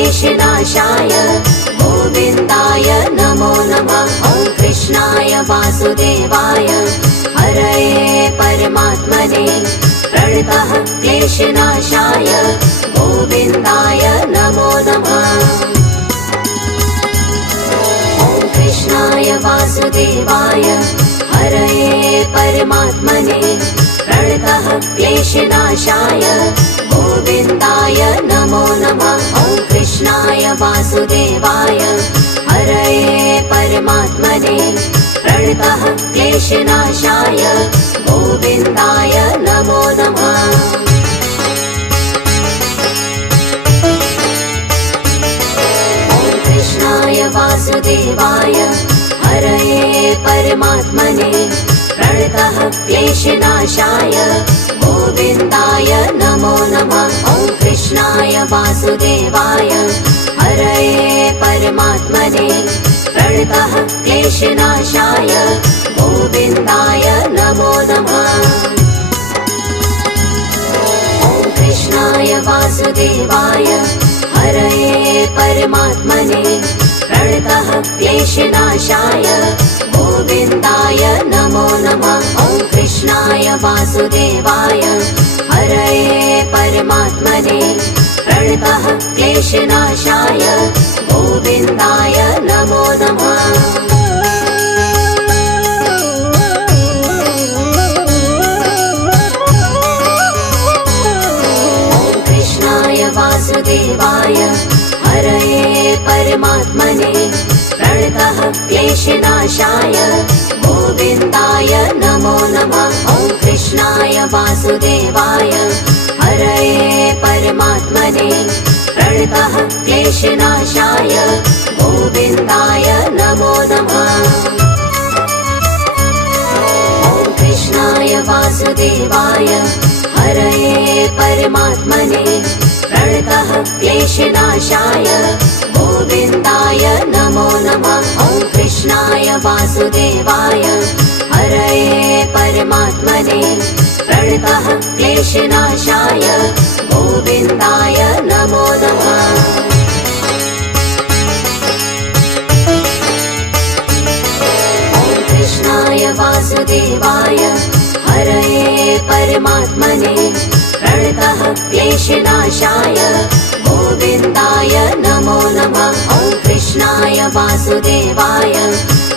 क्लेशनाशाय गोविन्दाय नमो नमः। ॐ कृष्णाय वासुदेवाय हरये परमात्मने प्रणतः क्लेशनाशाय गोविन्दाय नमो नमः। ॐ कृष्णाय वासुदेवाय हरये परमात्मने प्रणतः क्लेशनाशाय गोविन्दाय नमो नमः। ॐ कृष्णाय वासुदेवाय हरये परमात्मने प्रणतः क्लेशनाशाय गोविन्दाय नमो नमः। ॐ कृष्णाय वासुदेवाय हरये परमात्मने प्रणतः क्लेशनाशाय गोविन्दाय नमो नमः। ॐ कृष्णाय वासुदेवाय हरये परमात्मने प्रणतः क्लेशनाशाय गोविन्दाय नमो नमः। ॐ कृष्णाय वासुदेवाय हरये परमात्मने प्रणतः क्लेशनाशाय गोविन्दाय नमो नमः। ॐ कृष्णाय वासुदेवाय हरये परमात्मने प्रणतः क्लेशनाशाय गोविन्दाय नमो नमः। ॐ कृष्णाय वासुदेवाय हरये परमात्मने प्रणतः क्लेशनाशाय गोविन्दाय नमो नमः। ॐ कृष्णाय वासुदेवाय हरये परमात्मने प्रणतः क्लेशनाशाय गोविन्दाय नमो नमः। ॐ कृष्णाय वासुदेवाय हरये परमात्मने प्रणतः क्लेशनाशाय गोविन्दाय नमो नमः। ॐ कृष्णाय वासुदेवाय हरये परमात्मने प्रणतः क्लेशनाशाय गोविन्दाय नमो नमः। ॐ कृष्णाय वासुदेवाय हरये परमात्मने प्रणतः क्लेशनाशाय गोविन्दाय नमो नमः। ॐ कृष्णाय वासुदेवाय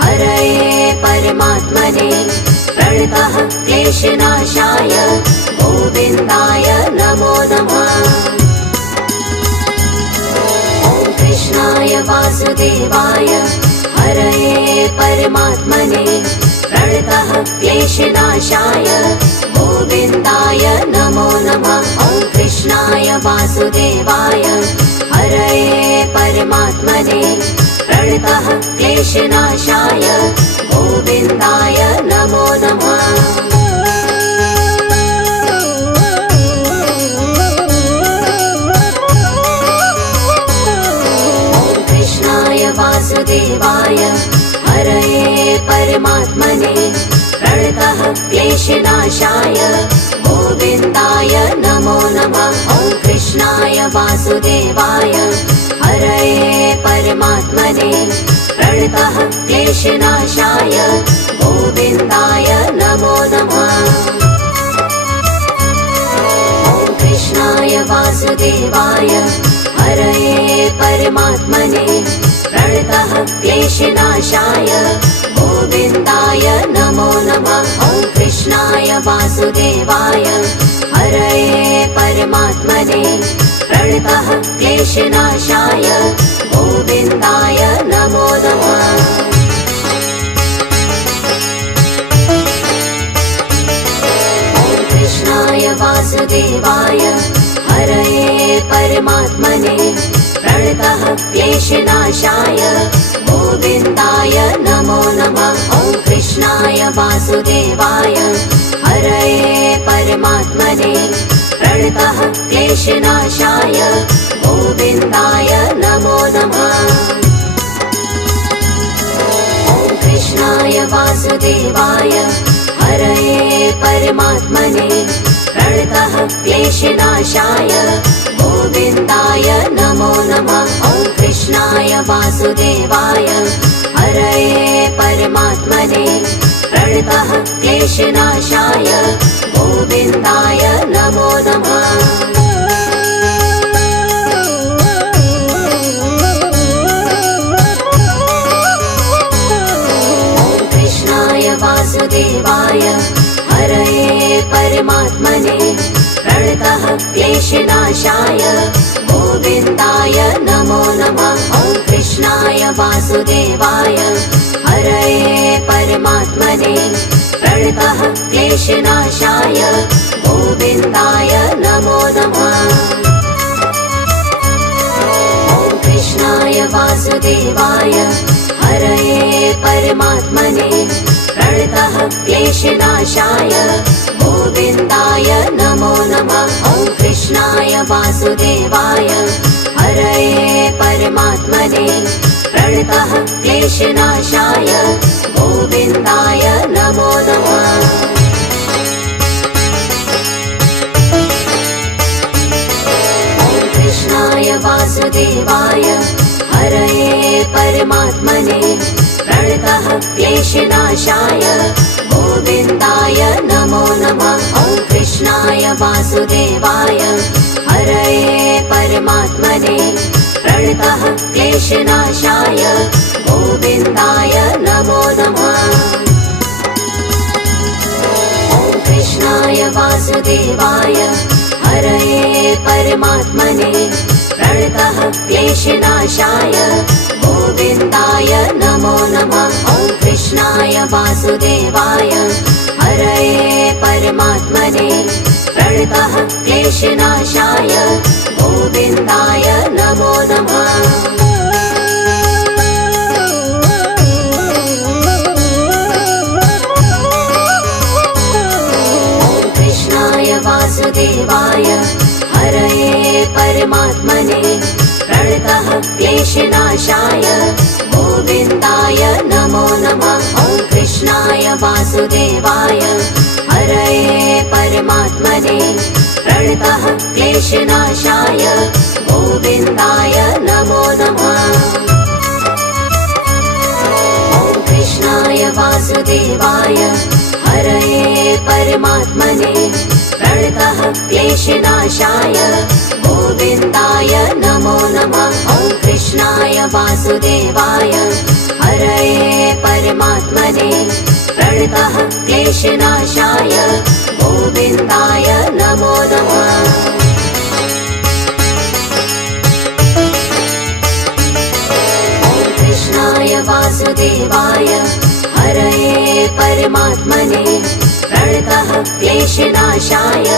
हरये परमात्मने प्रणतः क्लेशनाशाय गोविन्दाय नमो नमः। ॐ कृष्णाय वासुदेवाय हरये परमात्मने प्रणतः क्लेशनाशाय गोविन्दाय नमो नमः। ॐ कृष्णाय वासुदेवाय हरये परमात्मने प्रणतः क्लेशनाशाय गोविन्दाय नमो नमः। ॐ कृष्णाय वासुदेवाय हरये परमात्मने प्रणतः क्लेशनाशाय गोविन्दाय नमो नमः। ॐ कृष्णाय वासुदेवाय हरये परमात्मने प्रणतः क्लेशनाशाय गोविन्दाय नमो नमः। ॐ कृष्णाय वासुदेवाय हरये परमात्मने प्रणतः क्लेशनाशाय गोविन्दाय नमो नमः। ॐ कृष्णाय वासुदेवाय हरये परमात्मने प्रणतः क्लेशनाशाय गोविन्दाय नमो नमः। ॐ कृष्णाय वासुदेवाय हरये परमात्मने प्रणतः क्लेशनाशाय गोविन्दाय नमो नमः। ॐ कृष्णाय वासुदेवाय हरये परमात्मने प्रणतः क्लेशनाशाय गोविन्दाय नमो नमः। ॐ कृष्णाय वासुदेवाय हरये परमात्मने प्रणतः क्लेशनाशाय गोविन्दाय नमो नमः। वासुदेवाय हरये परमात्मने प्रणतः क्लेशनाशाय गोविन्दाय नमो नमः। वासुदेवाय हरये परमात्मने प्रणतः क्लेशनाशाय गोविन्दाय नमो नमः। ॐ कृष्णाय वासुदेवाय हरये परमात्मने प्रणतः क्लेशनाशाय गोविन्दाय नमो नमः। ॐ कृष्णाय वासुदेवाय हरये परमात्मने प्रणतः क्लेशनाशाय गोविन्दाय नमो नमः। ॐ कृष्णाय वासुदेवाय हरये परमात्मने प्रणतः क्लेशनाशाय गोविन्दाय नमो नमः। ॐ कृष्णाय वासुदेवाय हरये परमात्मने प्रणतः क्लेशनाशाय गोविन्दाय नमो नमः। ॐ कृष्णाय वासुदेवाय हरये परमात्मने प्रणतः क्लेशनाशाय गोविन्दाय नमो नमः। ॐ कृष्णाय वासुदेवाय हरये परमात्मने प्रणतः क्लेशनाशाय गोविन्दाय नमो नमः। ॐ कृष्णाय वासुदेवाय हरये परमात्मने प्रणतः क्लेशनाशाय गोविन्दाय नमो नमः। ॐ कृष्णाय वासुदेवाय हरये परमात्मने प्रणतः क्लेशनाशाय गोविन्दाय नमो नमः। ॐ कृष्णाय वासुदेवाय हरये परमात्मने प्रणतः क्लेशनाशाय गोविन्दाय नमो नमः। ॐ कृष्णाय वासुदेवाय हरये परमात्मने प्रणतः क्लेशनाशाय गोविन्दाय नमो नमः। ॐ कृष्णाय वासुदेवाय हरये परमात्मने प्रणतः क्लेशनाशाय गोविन्दाय नमो नमः। ॐ कृष्णाय वासुदेवाय हरये परमात्मने प्रणतः क्लेशनाशाय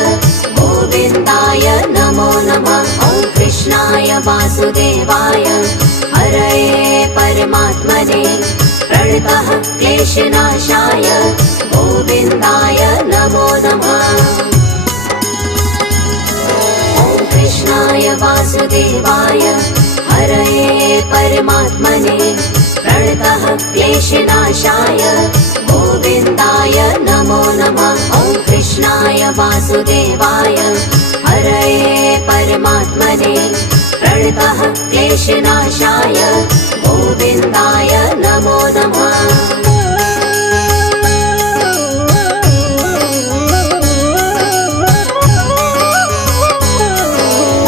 गोविन्दाय नमो नमः। ॐ कृष्णाय वासुदेवाय हरये परमात्मने प्रणतः क्लेशनाशाय गोविन्दाय नमो नमः। ॐ कृष्णाय वासुदेवाय हरये परमात्मने प्रणतः क्लेशनाशाय गोविन्दाय नमो नमः। ॐ कृष्णाय वासुदेवाय हरये परमात्मने प्रणतः क्लेशनाशाय गोविन्दाय नमो नमः।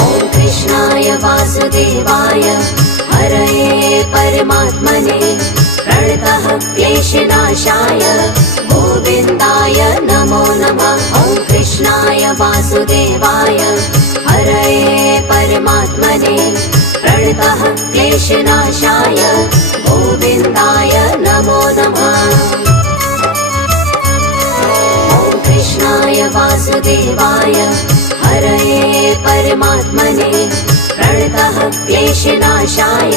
ॐ कृष्णाय वासुदेवाय हरये परमात्मने प्रणतः क्लेशनाशाय गोविन्दाय नमो नमः। ॐ कृष्णाय वासुदेवाय हरये परमात्मने प्रणतः क्लेशनाशाय गोविन्दाय नमो नमः। ॐ कृष्णाय वासुदेवाय हरये परमात्मने प्रणतः क्लेशनाशाय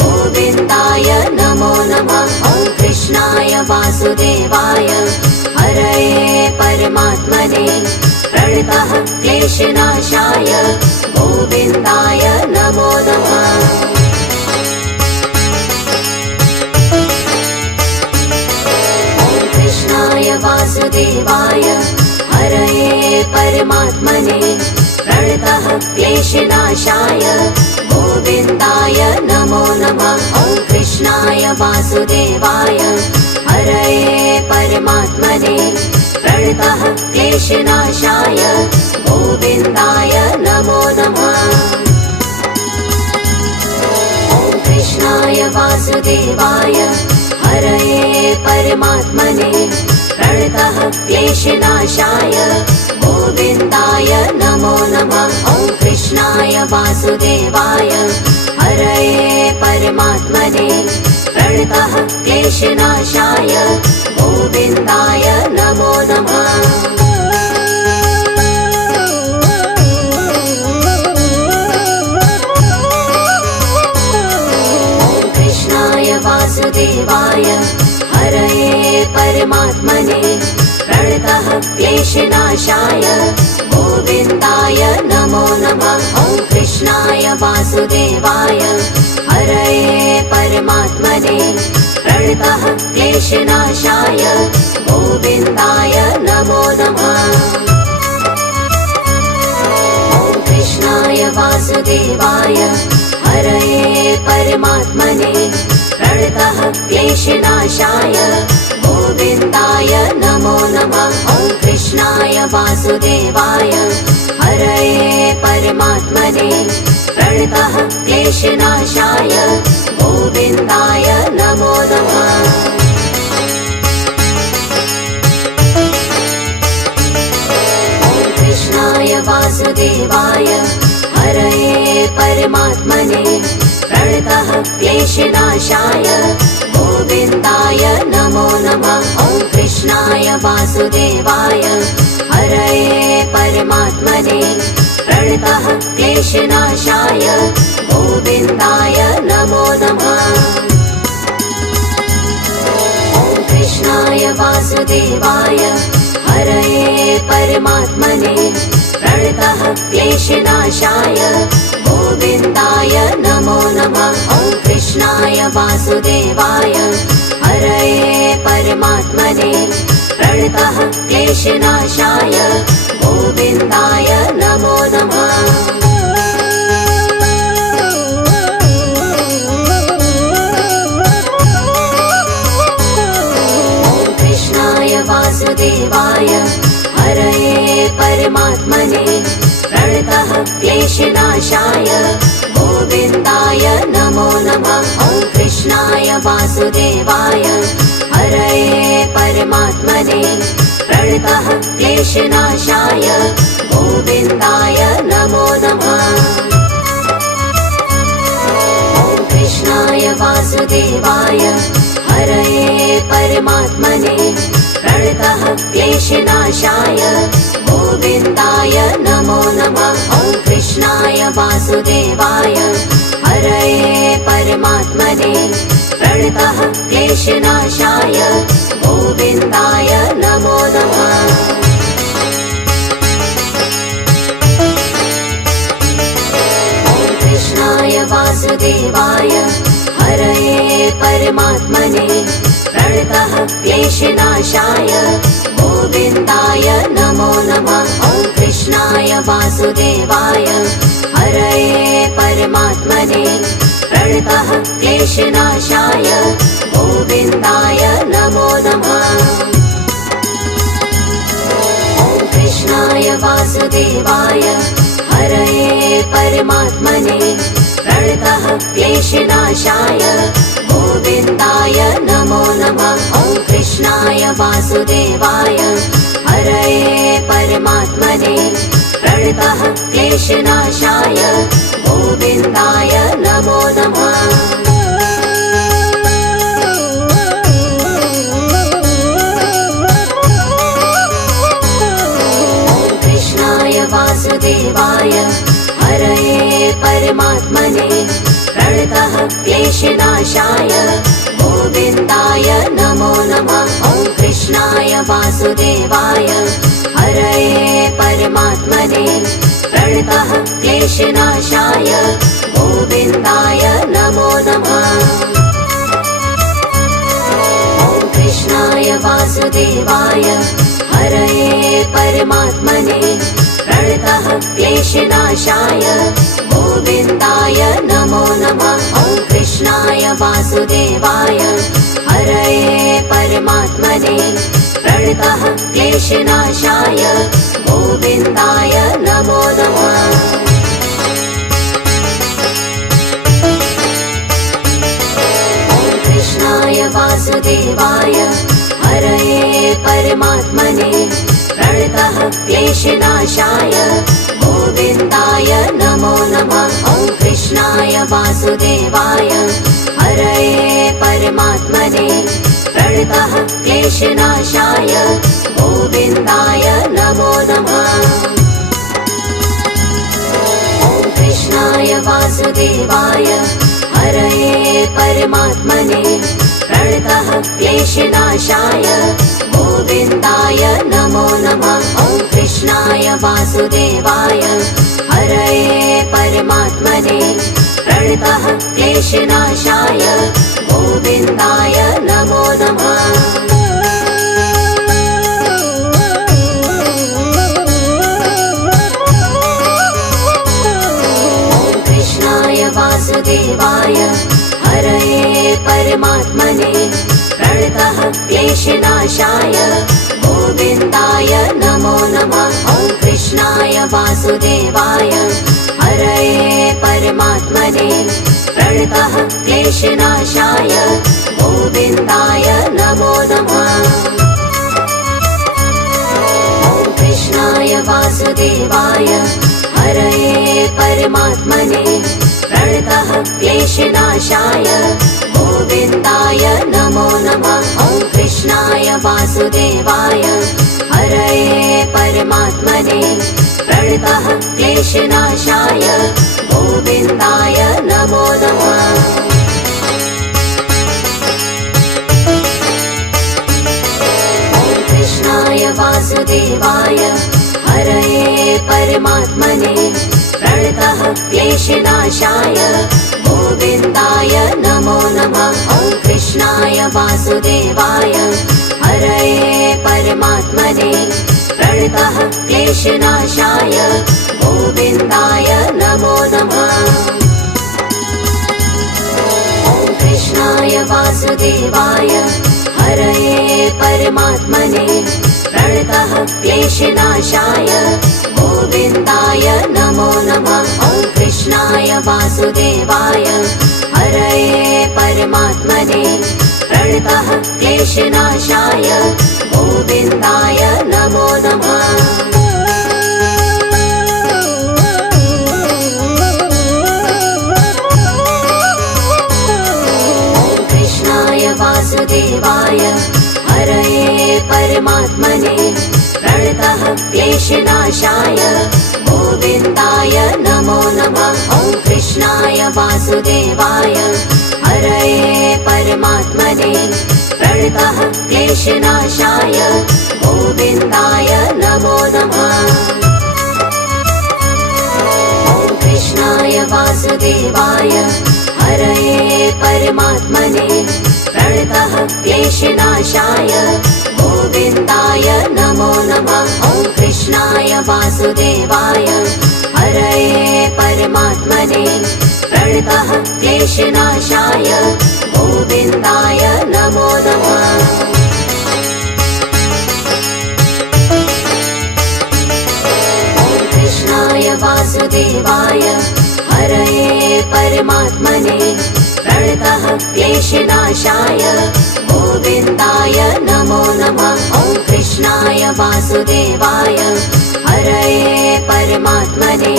गोविन्दाय नमो नमः। ॐ कृष्णाय वासुदेवाय हरये परमात्मने प्रणतः क्लेशनाशाय गोविन्दाय नमो नमः। ॐ कृष्णाय वासुदेवाय हरये परमात्मने प्रणतः क्लेशनाशाय गोविन्दाय नमो नमः। वासुदेवाय हरये परमात्मने प्रणतः क्लेशनाशाय गोविन्दाय नमो नमः। ॐ कृष्णाय वासुदेवाय हरये परमात्मने प्रणतः क्लेशनाशाय गोविन्दाय नमो नमः। ॐ कृष्णाय वासुदेवाय हरये परमात्मने प्रणतः क्लेशनाशाय गोविन्दाय नमो नमः। वासुदेवाय हरये परमात्मने प्रणतः क्लेशनाशाय गोविन्दाय नमो नमः। ॐ कृष्णाय वासुदेवाय हरये परमात्मने प्रणतः क्लेशनाशाय गोविन्दाय नमो नमः। ॐ कृष्णाय वासुदेवाय हरये परमात्मने प्रणतः क्लेशनाशाय गोविन्दाय नमो नमः। ॐ कृष्णाय वासुदेवाय हरये परमात्मने प्रणतः क्लेशनाशाय गोविन्दाय नमो नमः। ॐ कृष्णाय वासुदेवाय हरये परमात्मने प्रणतः क्लेशनाशाय गोविन्दाय नमो नमः। ॐ कृष्णाय वासुदेवाय हरये परमात्मने प्रणतः क्लेशनाशाय गोविन्दाय नमो नमः। ॐ कृष्णाय वासुदेवाय हरये परमात्मने प्रणतः क्लेशनाशाय गोविन्दाय नमो नमः। ॐ कृष्णाय वासुदेवाय हरये परमात्मने प्रणतः क्लेशनाशाय गोविन्दाय नमो नमः। ॐ कृष्णाय वासुदेवाय हरये परमात्मने प्रणतः क्लेशनाशाय गोविन्दाय नमो नमः। ॐ कृष्णाय वासुदेवाय हरये परमात्मने प्रणतः क्लेशनाशाय गोविन्दाय नमो नमः। ॐ कृष्णाय वासुदेवाय हरये परमात्मने प्रणतः क्लेशनाशाय गोविन्दाय नमो नमः। ॐ कृष्णाय वासुदेवाय हरये परमात्मने प्रणतः क्लेशनाशाय गोविन्दाय नमो नमः। ॐ कृष्णाय वासुदेवाय हरये परमात्मने प्रणतः क्लेशनाशाय गोविन्दाय नमो नमः। ॐ कृष्णाय वासुदेवाय हरये परमात्मने प्रणतः क्लेशनाशाय गोविन्दाय नमो नमः। ॐ कृष्णाय वासुदेवाय हरये परमात्मने प्रणतः क्लेशनाशाय गोविन्दाय नमो नमः। ॐ कृष्णाय वासुदेवाय हरये परमात्मने प्रणतः क्लेशनाशाय गोविन्दाय नमो नमः। ॐ कृष्णाय वासुदेवाय हरये परमात्मने प्रणतः क्लेशनाशाय गोविन्दाय नमो नमः। ॐ कृष्णाय वासुदेवाय हरये परमात्मने प्रणतः क्लेशनाशाय गोविन्दाय नमो नमः। ॐ कृष्णाय वासुदेवाय हरये परमात्मने प्रणतः क्लेशनाशाय गोविन्दाय नमो नमः। ॐ कृष्णाय कृष्णाय वासुदेवाय हरये परमात्मने प्रणतः क्लेशनाशाय गोविन्दाय नमो नमः। कृष्णाय वासुदेवाय हरये परमात्मने प्रणतः क्लेशनाशाय गोविन्दाय नमो नमः। ॐ कृष्णाय वासुदेवाय हरये परमात्मने प्रणतः क्लेशनाशाय गोविन्दाय नमो नमः। ॐ कृष्णाय वासुदेवाय हरये परमात्मने प्रणतः क्लेशनाशाय गोविन्दाय नमो नमः। ॐ कृष्णाय वासुदेवाय हरये परमात्मने प्रणतः क्लेशनाशाय गोविन्दाय नमो नमः। वासुदेवाय हरये परमात्मने प्रणतः क्लेशनाशाय गोविन्दाय नमो नमः। ॐ कृष्णाय वासुदेवाय हरये परमात्मने प्रणतः क्लेशनाशाय गोविन्दाय नमो नमः। ॐ कृष्णाय वासुदेवाय हरये परमात्मने प्रणतः क्लेशनाशाय गोविन्दाय नमो नमः। ॐ कृष्णाय वासुदेवाय हरये परमात्मने प्रणतः क्लेशनाशाय गोविन्दाय नमो नमः। ॐ कृष्णाय वासुदेवाय हरये परमात्मने प्रणतः क्लेशनाशाय गोविन्दाय नमो नमः। ॐ कृष्णाय वासुदेवाय हरये परमात्मने प्रणतः क्लेशनाशाय गोविन्दाय नमो नमः। ॐ कृष्णाय वासुदेवाय हरये परमात्मने प्रणतः क्लेशनाशाय गोविन्दाय नमो नमः। ॐ कृष्णाय वासुदेवाय हरये परमात्मने प्रणतः क्लेशनाशाय गोविन्दाय नमो नमः। ॐ कृष्णाय वासुदेवाय हरये परमात्मने प्रणतः क्लेशनाशाय गोविन्दाय नमो नमः। ॐ कृष्णाय वासुदेवाय हरये परमात्मने प्रणतः क्लेशनाशाय गोविन्दाय नमो नमः। ॐ कृष्णाय वासुदेवाय हरये परमात्मने प्रणतः क्लेशनाशाय गोविन्दाय नमो नमः। ॐ कृष्णाय वासुदेवाय हरये परमात्मने प्रणतः क्लेशनाशाय गोविन्दाय नमो नमः। ॐ कृष्णाय वासुदेवाय हरये परमात्मने प्रणतः क्लेशनाशाय गोविन्दाय नमो नमः। ॐ कृष्णाय वासुदेवाय हरये परमात्मने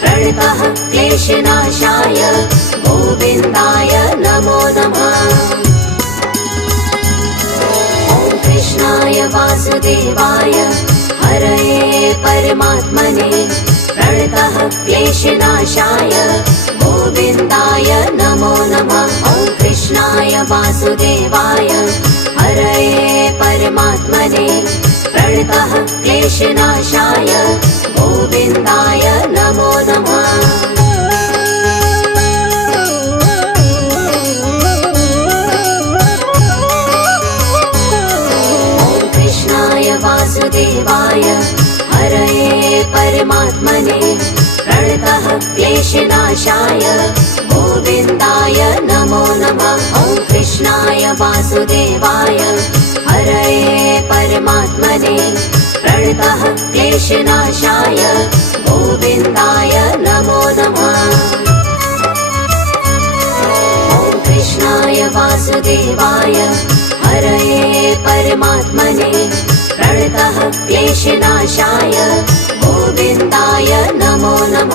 प्रणतः क्लेशनाशाय गोविन्दाय नमो नमः। ॐ कृष्णाय वासुदेवाय हरये परमात्मने प्रणतः क्लेशनाशाय गोविन्दाय नमो नमः। ॐ कृष्णाय वासुदेवाय हरये परमात्मने प्रणतः क्लेशनाशाय गोविन्दाय नमो नमः। ॐ कृष्णाय वासुदेवाय हरये परमात्मने प्रणतः क्लेशनाशाय गोविन्दाय नमो वासुदेवाय हरये परमात्मने प्रणतः क्लेशनाशाय गोविन्दाय नमो नमः। ॐ कृष्णाय वासुदेवाय हरये परमात्मने प्रणतः क्लेशनाशाय गोविन्दाय नमो नमः।